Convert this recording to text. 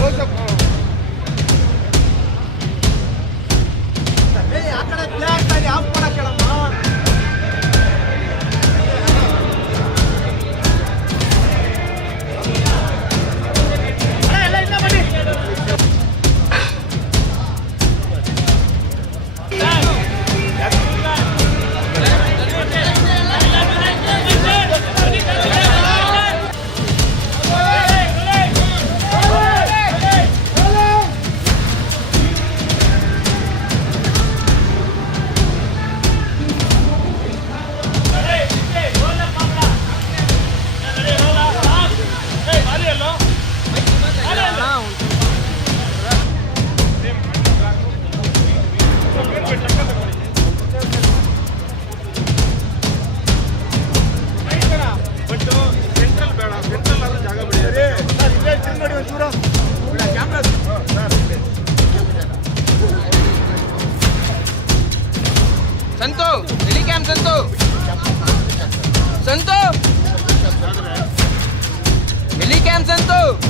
살짝 संतो चली कैम संतो। संतो। मिली कैम संतो।